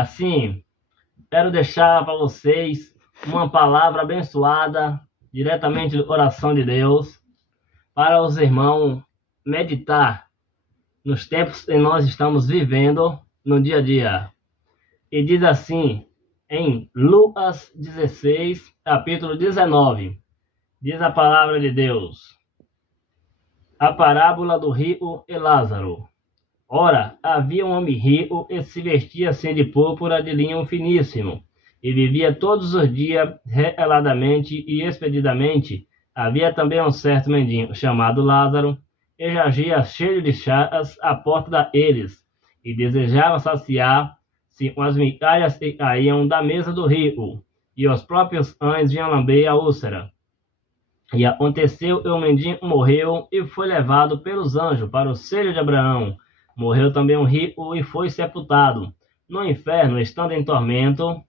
Assim, quero deixar para vocês uma palavra abençoada, diretamente do coração de Deus, para os irmãos meditar nos tempos que nós estamos vivendo no dia a dia. E diz assim, em Lucas 16, capítulo 19, diz a palavra de Deus: a parábola do rico e Lázaro. Ora, havia um homem rico e se vestia assim de púrpura de linho finíssimo, e vivia todos os dias regaladamente e expedidamente. Havia também um certo mendigo chamado Lázaro, e jazia cheio de chagas à porta deles, e desejava saciar-se com as migalhas que caíam da mesa do rico, e os próprios cães vinham lamber a úlcera. E aconteceu que o mendigo morreu e foi levado pelos anjos para o seio de Abraão. Morreu também um rico e foi sepultado. No inferno, estando em tormento,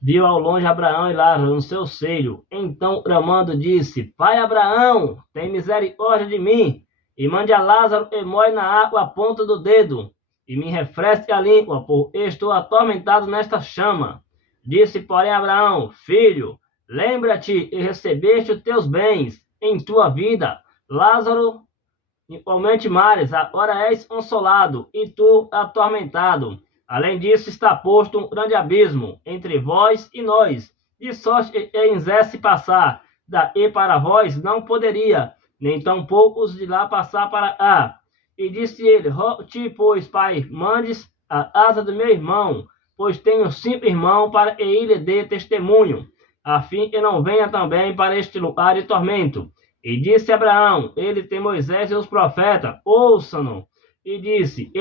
viu ao longe Abraão e Lázaro no seu seio. Então, clamando, disse: Pai Abraão, tem misericórdia de mim, e mande a Lázaro e moe na água a ponta do dedo, e me refresque a língua, porque estou atormentado nesta chama. Disse, porém, Abraão: Filho, lembra-te e recebeste os teus bens em tua vida. Lázaro, igualmente mares, agora és consolado, e tu atormentado. Além disso, está posto um grande abismo entre vós e nós, de sorte que quem quisesse passar daí para vós não poderia, nem tampouco os de lá passar para cá. E disse ele: rogo-te, pois, pai, mandes a casa do meu irmão, pois tenho 5 irmãos, para que ele dê testemunho, a fim que não venha também para este lugar de tormento. E disse Abraão: ele tem Moisés e os profetas, ouçam-no. E disse: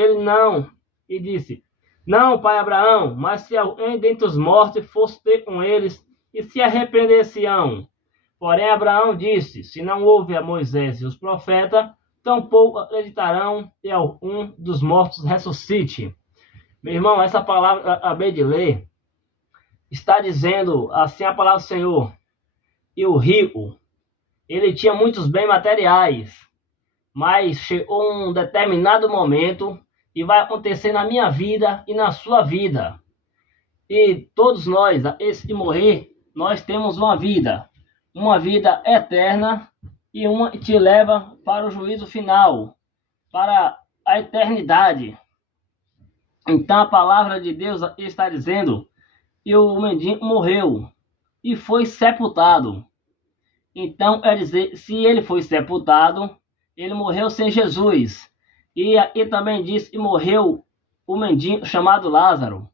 não, pai Abraão, mas se alguém dentre os mortos fosse ter com eles, e se arrepender-se-ão. Porém Abraão disse: se não houve a Moisés e os profetas, tampouco acreditarão que algum dos mortos ressuscite. Meu irmão, essa palavra que eu acabei de ler está dizendo assim a palavra do Senhor: e o rico, ele tinha muitos bens materiais, mas chegou um determinado momento, e vai acontecer na minha vida e na sua vida. E todos nós, esse que morrer, nós temos uma vida eterna, e uma que te leva para o juízo final, para a eternidade. Então a palavra de Deus está dizendo: e o mendigo morreu e foi sepultado. Então, quer dizer, se ele foi sepultado, ele morreu sem Jesus. E aqui também diz que morreu o mendigo chamado Lázaro,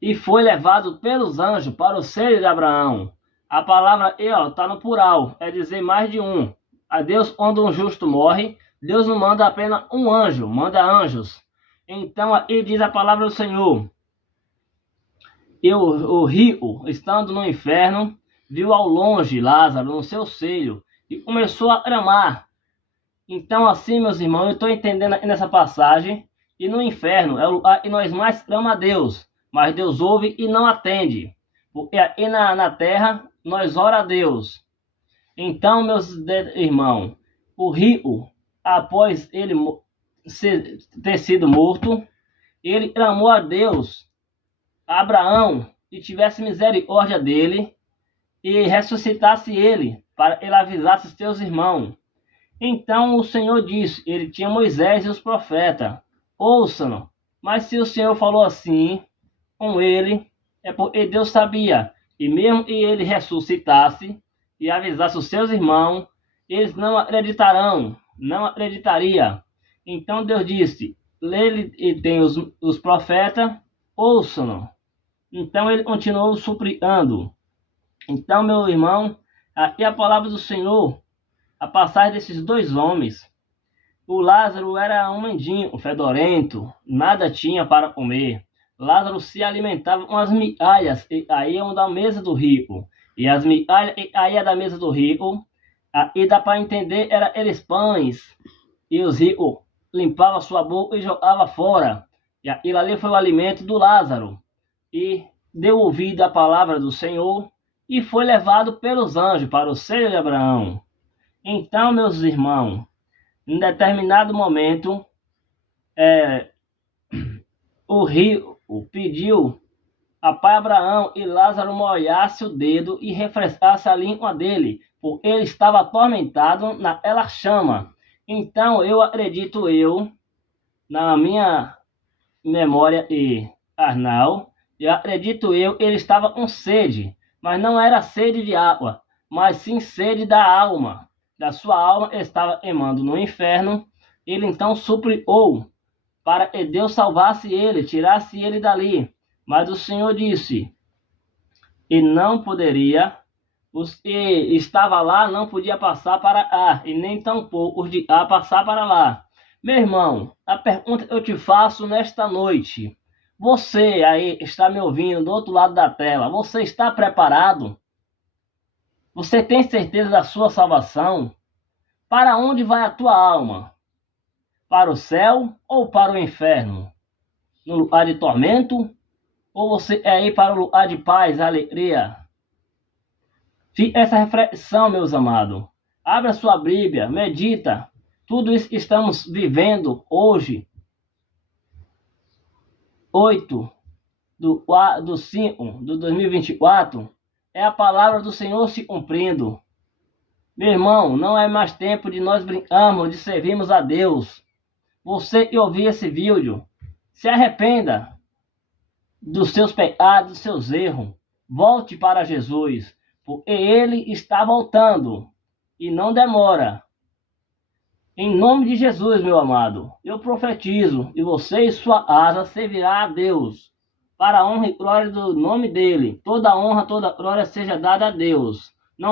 e foi levado pelos anjos para o seio de Abraão. A palavra está no plural, é dizer mais de um. A Deus, quando um justo morre, Deus não manda apenas um anjo, manda anjos. Então, aqui diz a palavra do Senhor: e o rico, estando no inferno, viu ao longe Lázaro no seu seio e começou a clamar. Então, assim, meus irmãos, eu estou entendendo aqui nessa passagem, e no inferno é o lugar que nós mais clamamos a Deus, mas Deus ouve e não atende, porque aqui na terra nós ora a Deus. Então, meus irmãos, o rico, após ele ter sido morto, ele clamou a Deus, a Abraão, que tivesse misericórdia dele e ressuscitasse ele, para ele avisasse os seus irmãos. Então o Senhor disse: ele tinha Moisés e os profetas, ouçam-no. Mas se o Senhor falou assim com ele, é porque Deus sabia, e mesmo que ele ressuscitasse e avisasse os seus irmãos, eles não acreditarão, não acreditaria. Então Deus disse: ele tem os profetas, ouçam-no. Então ele continuou suplicando. Então, meu irmão, aqui a palavra do Senhor, a passagem desses 2 homens. O Lázaro era um mendigo fedorento, nada tinha para comer. Lázaro se alimentava com as migalhas que caíam da mesa do rico. E as migalhas que caíam da mesa do rico, e dá para entender, eram eles pães. E os ricos limpavam sua boca e jogavam fora. E aquilo ali foi o alimento do Lázaro. E deu ouvido à palavra do Senhor, e foi levado pelos anjos para o seio de Abraão. Então, meus irmãos, em determinado momento, o rico pediu a pai Abraão e Lázaro molhasse o dedo e refrescasse a língua dele, porque ele estava atormentado naquela chama. Então eu acredito na minha memória e carnal, eu acredito ele estava com sede, mas não era sede de água, mas sim sede da alma. Da sua alma estava queimando no inferno. Ele então suplicou para que Deus salvasse ele, tirasse ele dali. Mas o Senhor disse, e não poderia, os que estava lá não podia passar para cá, e nem tampouco os de cá passar para lá. Meu irmão, a pergunta que eu te faço nesta noite, você aí está me ouvindo do outro lado da tela, você está preparado? Você tem certeza da sua salvação? Para onde vai a tua alma? Para o céu ou para o inferno? No lugar de tormento? Ou você é ir para o lugar de paz, alegria? Fique essa reflexão, meus amados. Abra sua Bíblia, medita. Tudo isso que estamos vivendo hoje, 8/5 de 2024, é a palavra do Senhor se cumprindo. Meu irmão, não é mais tempo de nós brincarmos, de servirmos a Deus. Você que ouvir esse vídeo, se arrependa dos seus pecados, dos seus erros. Volte para Jesus, porque Ele está voltando e não demora. Em nome de Jesus, meu amado, eu profetizo e você e sua asa servirá a Deus, para a honra e glória do nome dele. Toda honra, toda glória seja dada a Deus.